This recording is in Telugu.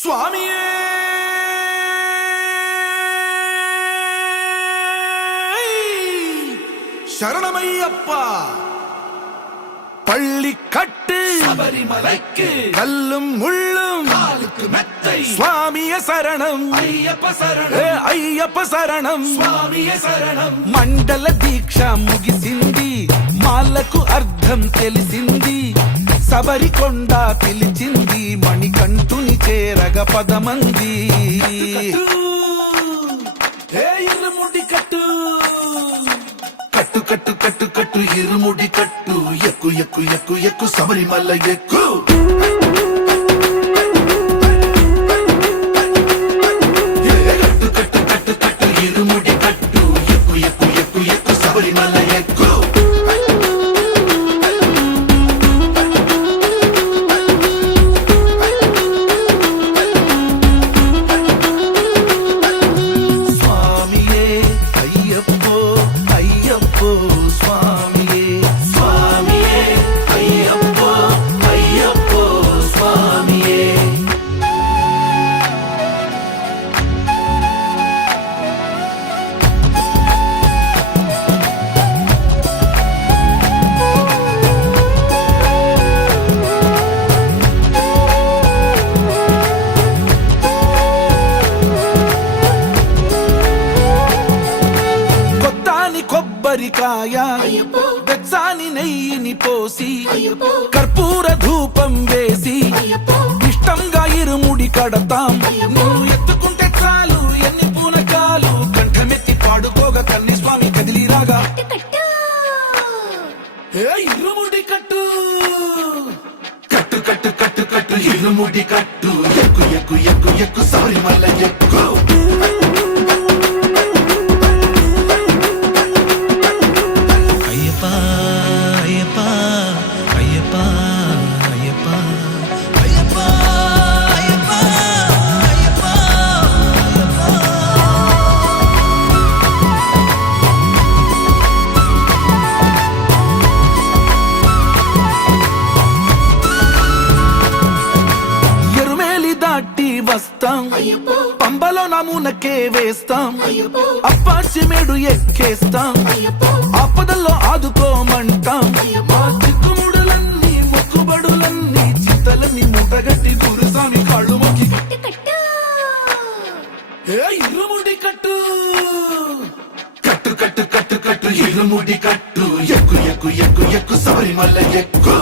சுவாமியே சரணமையப்பா. பள்ளி கட்டு சபரிமலைக்கு கல்லும் முள்ளும் காலுக்கு மெத்தை. சுவாமிய சரணம் ஐயப்ப சரணம் ஐயப்ப சரணம் స్వామియ శరణం. మండల దీక్ష ముగిసింది, మాలకు అర్థం తెలిసింది, సబరికొండ పిలిచింది, మణికంఠుని చేరగ పదమంది. ఇరుముడి కట్టు కట్టు కట్టు కట్టు కట్టు ఇరుముడి కట్టు, ఎక్కు ఎక్కు ఎక్కు ఎక్కు శబరిమల ఎక్కు. కట్టు కట్టు కట్టు కట్టు ఇరుముడి కట్టు, ఎక్కు ఎక్కు ఎక్కు ఎక్కు శబరిమల ఎక్కు. స్వామియే అయ్యప్పో అయ్యప్పో స్వామియే స్వామియే అయ్యప్పో అయ్యప్పో స్వామియే. కొత్తాని కొబ్బరికాయ వెచ్చాని నెయ్యిని పోసి కర్పూర ధూపం వేసి ఇష్టంగా ఇరుముడి కడతాం. నువ్వు ఎత్తుకుంటే చాలు ఎన్ని పూనకాలు, కంఠమెత్తి పాడుకోగా కన్ని స్వామి కదిలిరాగా. ఇరుముడి కట్టు కట్టు కట్టు కట్టు కట్టు ఇరుముడి కట్టు, ఎక్కు ఎక్కు ఎక్కు ఎక్కు శబరిమల ఎక్కు. అయ్యప్ప అయ్యప్ప అయ్యప్ప అయ్యప్ప అయ్యప్ప అయ్యప్ప అయ్యప్ప ఎరుమేలి దాటి వస్తాం, పంబలో నమూనకే వేస్తాం, అప్పాచిమేడు ఎక్కేస్తాం, ఆపదల్లో ఆదుకోమంటాం. మా చిక్కుముడులన్నీ మొక్కుబడులన్నీ చింతలన్నీ మూటగట్టి గురుస్వామి కాళ్ళు మొక్కి ఇరుముడి కట్టు కట్టు కట్టు కట్టు కట్టు ఇరుముడి కట్టు, ఎక్కు ఎక్కు ఎక్కు ఎక్కు శబరిమల ఎక్కు.